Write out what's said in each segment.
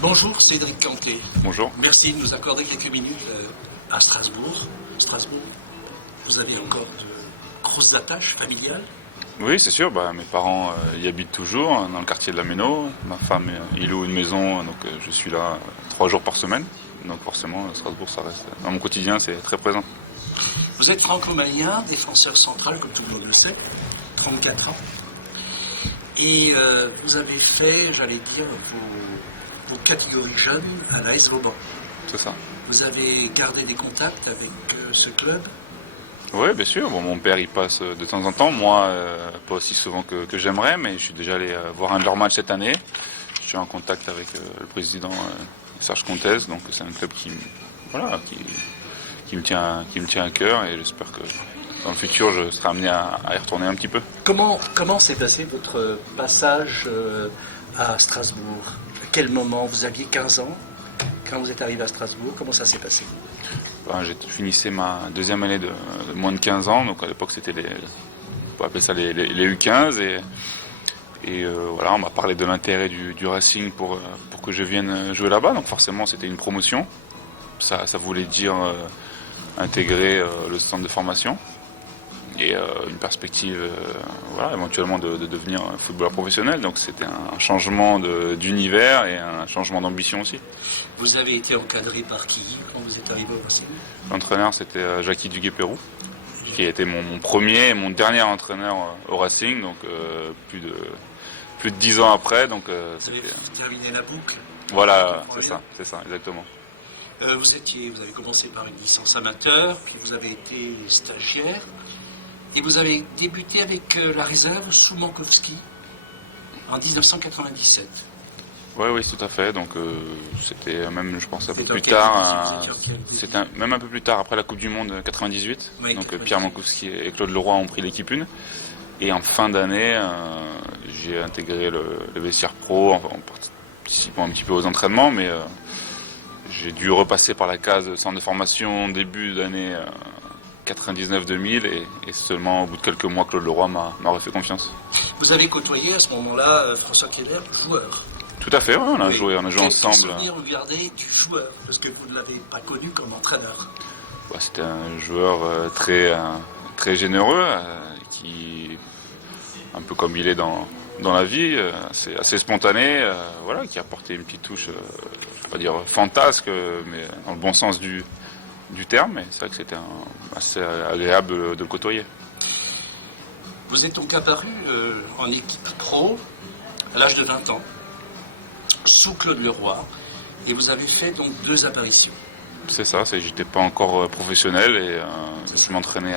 Bonjour Cédric Canté. Bonjour. Merci de nous accorder quelques minutes à Strasbourg. Strasbourg, vous avez encore de grosses attaches familiales? Oui, c'est sûr, mes parents y habitent toujours, dans le quartier de la Méno. Ma femme y loue une maison, donc je suis là 3 jours par semaine. Donc forcément, Strasbourg, ça reste dans mon quotidien, c'est très présent. Vous êtes franco-malien, défenseur central, comme tout le monde le sait, 34 ans. Et vous avez fait, j'allais dire, vos catégories jeunes à l'AS Vauban. C'est ça. Vous avez gardé des contacts avec ce club? Oui, bien sûr. Bon, mon père y passe de temps en temps. Moi, pas aussi souvent que j'aimerais, mais je suis déjà allé voir un de leurs matchs cette année. Je suis en contact avec le président Serge Comtesse, donc c'est un club qui me tient à cœur et j'espère que dans le futur je serai amené à y retourner un petit peu. Comment s'est passé votre passage à Strasbourg? À quel moment? Vous aviez 15 ans quand vous êtes arrivé à Strasbourg. Comment ça s'est passé? J'ai finissé ma deuxième année de moins de 15 ans, donc à l'époque c'était on peut appeler ça les U15 et voilà, on m'a parlé de l'intérêt du Racing pour que je vienne jouer là-bas, donc forcément c'était une promotion. Ça voulait dire intégrer le centre de formation et une perspective éventuellement de devenir un footballeur professionnel, donc c'était un changement d'univers et un changement d'ambition aussi. Vous avez été encadré par qui quand vous êtes arrivé au Racing? L'entraîneur c'était Jackie Duguay-Pérou, qui a été mon premier et mon dernier entraîneur au Racing, donc plus de 10 ans après. Donc, vous avez terminé la boucle? Voilà, c'est ça, exactement. Vous avez commencé par une licence amateur, puis vous avez été stagiaire, et vous avez débuté avec la réserve sous Mankowski en 1997. Oui, tout à fait. Donc c'était même, je pense, un peu plus tard. C'était même un peu plus tard, après la Coupe du Monde 98. Oui, donc Pierre Mankowski et Claude Leroy ont pris l'équipe 1. Et en fin d'année, j'ai intégré le vestiaire pro en participant un petit peu aux entraînements, mais j'ai dû repasser par la case centre de formation début d'année 99-2000 et seulement au bout de quelques mois, Claude Leroy m'a refait confiance. Vous avez côtoyé à ce moment-là François Keller, joueur? Tout à fait, ouais, on a joué ensemble. Quel souvenir vous gardez du joueur, parce que vous ne l'avez pas connu comme entraîneur? C'était un joueur très généreux, qui, un peu comme il est dans la vie, assez spontané, qui a apporté une petite touche, je ne vais pas dire fantasque, mais dans le bon sens du terme, mais c'est vrai que c'était assez agréable de le côtoyer. Vous êtes donc apparu en équipe pro à l'âge de 20 ans, sous Claude Leroy, et vous avez fait donc 2 apparitions. C'est ça, j'étais pas encore professionnel et je m'entraînais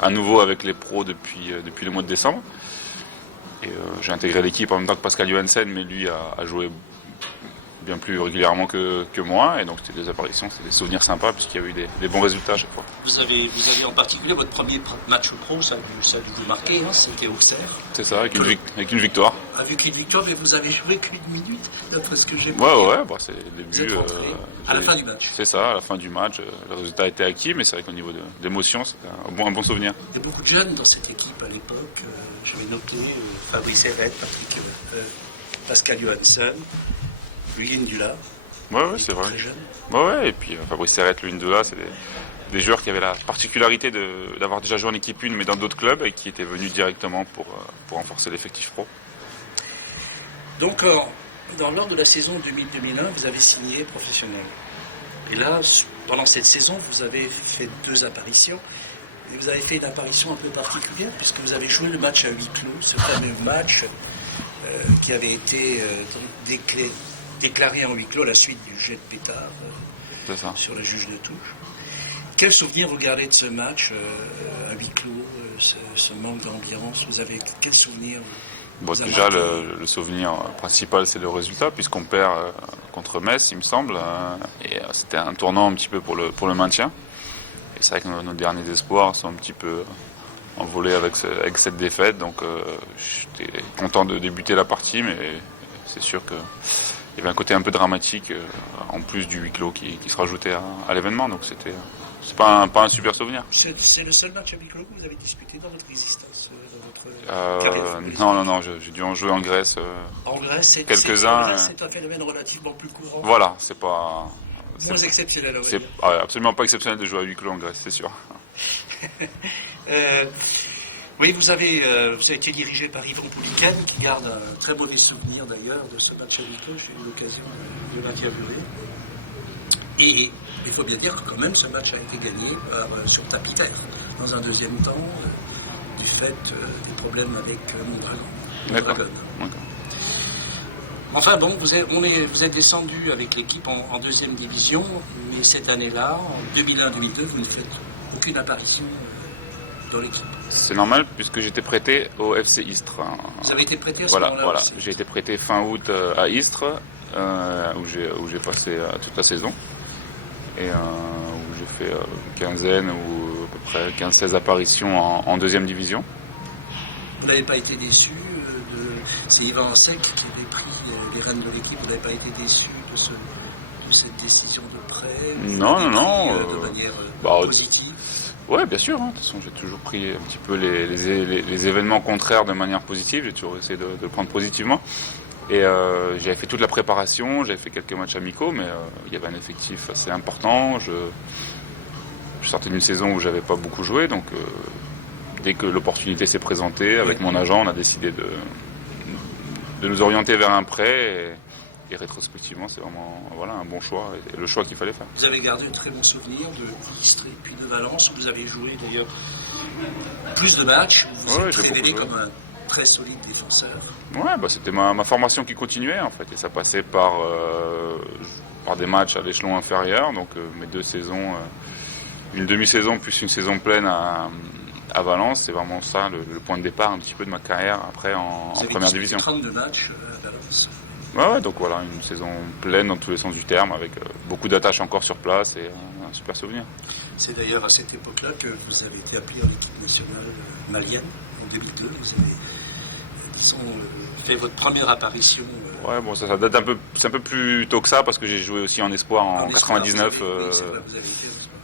à nouveau avec les pros depuis le mois de décembre. Et j'ai intégré l'équipe en même temps que Pascal Johansen, mais lui a joué bien plus régulièrement que moi, et donc c'était des apparitions, c'était des souvenirs sympas puisqu'il y a eu des bons résultats à chaque fois. Vous avez en particulier votre premier match pro, ça a dû vous marquer, hein, c'était Auxerre. C'est ça, avec une victoire. Avec une victoire, mais vous avez joué qu'une minute, d'après ce que j'ai vu. Ouais, c'est le début. À la fin du match. C'est ça, à la fin du match, le résultat était acquis, mais c'est vrai qu'au niveau d'émotion, c'était un bon souvenir. Il y a beaucoup de jeunes dans cette équipe à l'époque, je vais noter Fabrice Herret, Pascal Johansen, Luyindula. Ouais, c'est vrai. Ouais, et puis Fabrice Serret, Luyindula, c'est des joueurs qui avaient la particularité d'avoir déjà joué en équipe 1, mais dans d'autres clubs, et qui étaient venus directement pour renforcer l'effectif pro. Donc, lors de la saison 2000-2001, vous avez signé professionnel. Et là, pendant cette saison, vous avez fait 2 apparitions. Et vous avez fait une apparition un peu particulière, puisque vous avez joué le match à huis clos, ce fameux match qui avait été déclaré en huis clos à la suite du jet de pétard sur la juge de touche. Quel souvenir vous gardez de ce match à huis clos, ce manque d'ambiance? Vous avez quel souvenir? Déjà, le souvenir principal, c'est le résultat, puisqu'on perd contre Metz, il me semble, et c'était un tournant un petit peu pour le maintien. Et c'est vrai que nos derniers espoirs sont un petit peu envolés avec cette défaite, donc j'étais content de débuter la partie, mais c'est sûr qu'il y avait un côté un peu dramatique en plus du huis clos qui se rajoutait à l'événement, donc c'était c'est pas un super souvenir. C'est le seul match à huis clos que vous avez disputé dans votre existence, dans votre carrière? Non, j'ai dû en jouer en Grèce. En Grèce, Quelques-uns. C'est un phénomène relativement plus courant. Voilà, c'est pas. Moins exceptionnel, on va C'est dire. absolument pas exceptionnel de jouer à huis clos en Grèce, c'est sûr. Oui, vous avez été dirigé par Yvon Pouliken, qui garde un très mauvais souvenir d'ailleurs de ce match à huis clos. J'ai eu l'occasion de l'interviewer. Et il faut bien dire que quand même ce match a été gagné sur tapis vert. Dans un deuxième temps, du fait des problèmes avec Mondragon. D'accord. Enfin bon, vous êtes descendu avec l'équipe en deuxième division, mais cette année-là, en 2001-2002, vous ne faites aucune apparition dans l'équipe. C'est normal puisque j'étais prêté au FC Istres. Vous avez été prêté à ce Voilà, moment-là aussi. j'ai été prêté fin août à Istres, où j'ai passé toute la saison. Et où j'ai fait une quinzaine ou à peu près 15-16 apparitions en deuxième division. Vous n'avez pas été déçu c'est Yvan Sec qui avait pris les rênes de l'équipe, vous n'avez pas été déçu de cette décision de prêt? Non. De manière positive? Ouais, bien sûr. De toute façon, j'ai toujours pris un petit peu les événements contraires de manière positive. J'ai toujours essayé de le prendre positivement. Et j'avais fait toute la préparation, j'avais fait quelques matchs amicaux, mais il y avait un effectif assez important. Je sortais d'une saison où j'avais pas beaucoup joué, donc dès que l'opportunité s'est présentée, avec mon agent, on a décidé de nous orienter vers un prêt. Et rétrospectivement, c'est vraiment un bon choix, et le choix qu'il fallait faire. Vous avez gardé de très bons souvenirs de Istres et puis de Valence, où vous avez joué d'ailleurs plus de matchs, où vous êtes révélé comme un très solide défenseur. Ouais, c'était ma formation qui continuait en fait, et ça passait par des matchs à l'échelon inférieur, donc mes 2 saisons, une demi-saison plus une saison pleine à Valence, c'est vraiment ça le point de départ un petit peu de ma carrière après en première division. 32 matchs à Valence. Ouais, donc voilà, une saison pleine dans tous les sens du terme, avec beaucoup d'attaches encore sur place et un super souvenir. C'est d'ailleurs à cette époque-là que vous avez été appelé en équipe nationale malienne, en 2002. Vous avez, disons, fait votre première apparition. Ouais, ça date c'est un peu plus tôt que ça, parce que j'ai joué aussi en espoir en 99.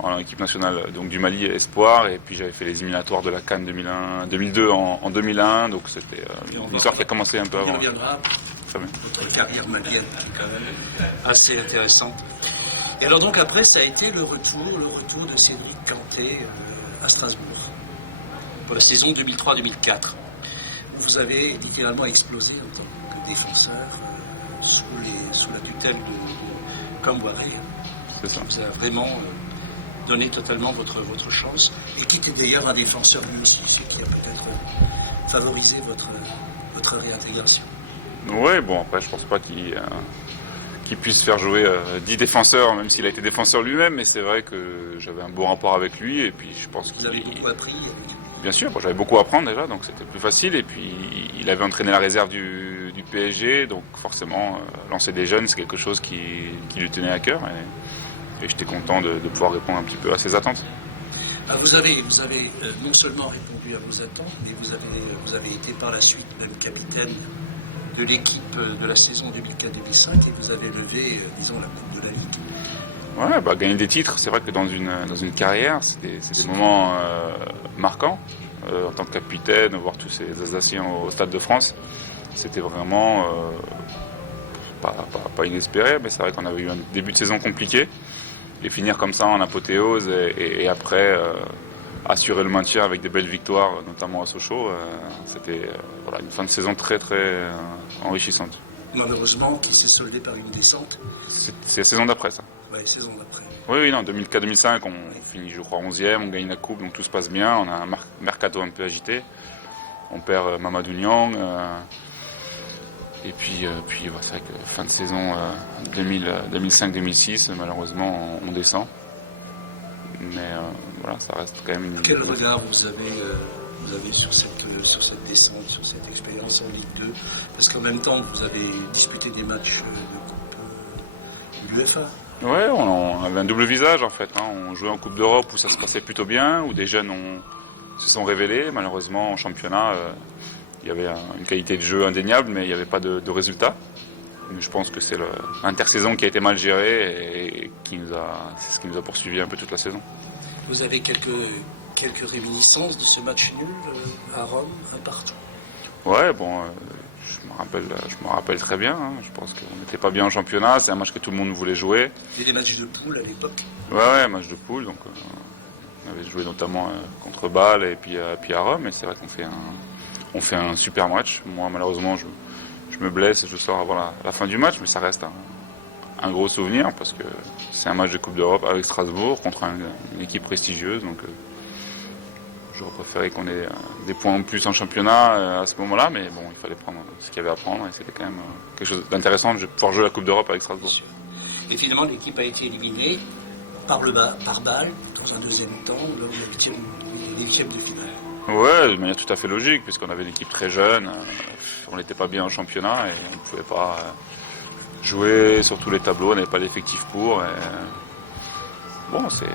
En équipe nationale donc du Mali espoir, et puis j'avais fait les éliminatoires de la CAN 2002 en 2001, donc c'était une histoire qui a commencé un peu avant. On reviendra. Très bien. Votre carrière malienne qui est quand même assez intéressante. Et alors donc après ça a été le retour de Cédric Canté à Strasbourg pour la saison 2003-2004. Vous avez littéralement explosé en tant que défenseur sous la tutelle de Camboiré. C'est ça. Vous avez vraiment donné totalement votre chance, et qui était d'ailleurs un défenseur lui aussi, ce qui a peut-être favorisé votre réintégration. Oui, après je pense pas qu'il puisse faire jouer 10 défenseurs, même s'il a été défenseur lui-même, mais c'est vrai que j'avais un bon rapport avec lui, et puis je pense qu'il avait beaucoup appris. Bien sûr, j'avais beaucoup à apprendre déjà, donc c'était plus facile, et puis il avait entraîné la réserve du PSG, donc forcément lancer des jeunes c'est quelque chose qui lui tenait à cœur, et j'étais content de pouvoir répondre un petit peu à ses attentes. Alors vous avez non seulement répondu à vos attentes, mais vous avez été par la suite même capitaine de l'équipe de la saison 2004-2005, et vous avez levé, disons, la Coupe de la Ligue. Ouais, gagner des titres, c'est vrai que dans une carrière, c'est des moments marquants. En tant que capitaine, voir tous ces Alsaciens au Stade de France, c'était vraiment pas inespéré, mais c'est vrai qu'on avait eu un début de saison compliqué, et finir comme ça en apothéose, et après assurer le maintien avec des belles victoires, notamment à Sochaux, c'était une fin de saison très très enrichissante. Malheureusement, qui s'est soldée par une descente. C'est la saison d'après, ça. Ouais, saison d'après. Oui, non, 2004-2005, on finit, je crois, 11e, on gagne la coupe, donc tout se passe bien. On a un mercato un peu agité. On perd Mamadou Niang. Et puis c'est vrai que fin de saison 2005-2006, malheureusement, on descend. Mais ça reste quand même une... Quel regard vous avez sur cette descente, sur cette expérience en Ligue 2? Parce qu'en même temps, vous avez disputé des matchs de Coupe UEFA. Ouais, on avait un double visage en fait. On jouait en Coupe d'Europe où ça se passait plutôt bien, où des jeunes se sont révélés. Malheureusement, en championnat, il y avait une qualité de jeu indéniable, mais il n'y avait pas de résultat. Je pense que c'est l'intersaison qui a été mal gérée, et c'est ce qui nous a poursuivi un peu toute la saison. Vous avez quelques réminiscences de ce match nul à Rome, un partout? Ouais, bon, je me rappelle très bien. Hein. Je pense qu'on n'était pas bien en championnat. C'est un match que tout le monde voulait jouer. Il y a des matchs de poule à l'époque. Ouais, match de poule. Donc, on avait joué notamment contre Bâle et puis à Rome. Et c'est vrai on fait un super match. Moi, malheureusement, je me blesse et je sors avant la fin du match, mais ça reste un gros souvenir parce que c'est un match de Coupe d'Europe avec Strasbourg contre une équipe prestigieuse. Donc, j'aurais préféré qu'on ait des points en plus en championnat à ce moment-là, mais bon, il fallait prendre ce qu'il y avait à prendre et c'était quand même quelque chose d'intéressant de pouvoir jouer la Coupe d'Europe avec Strasbourg. Et finalement, l'équipe a été éliminée par Bâle dans un deuxième temps, lors de les huitièmes de finale. Ouais, de manière tout à fait logique, puisqu'on avait une équipe très jeune, on n'était pas bien en championnat et on ne pouvait pas jouer sur tous les tableaux, on n'avait pas l'effectif pour. Bon, c'est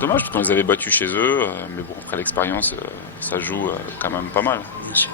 dommage parce qu'on les avait battus chez eux, mais bon, après l'expérience, ça joue quand même pas mal. Bien sûr.